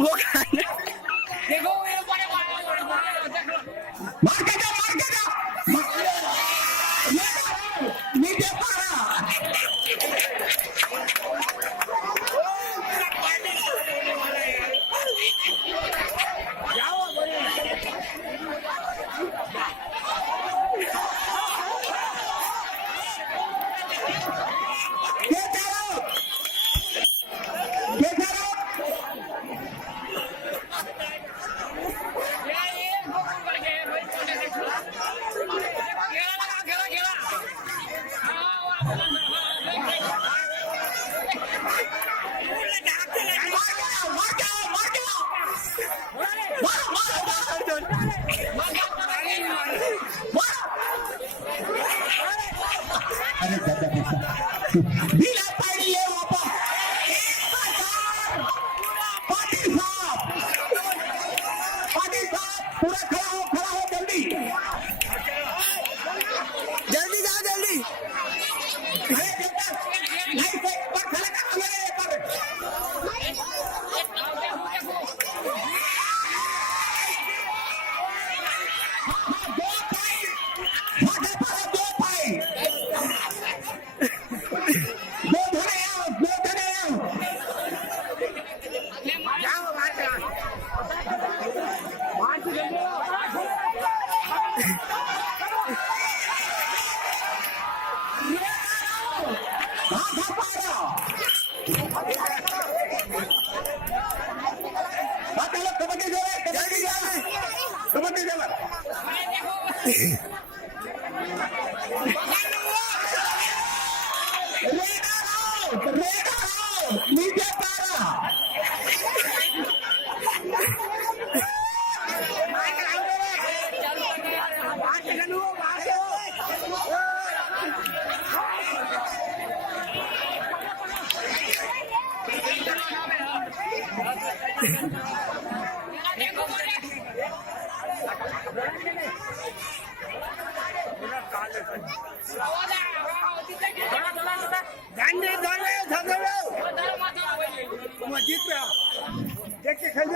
वो खाने देखो ये बड़े मार के जा नीचे पारा दिला पाहिजे वापस पाटील साहब पूरा खड़ा हो जल्दी जल्दी जा जल्दी नहीं पर खड़ा कर मेरे पर नीचे पारा मस्जिद पे देख के खेल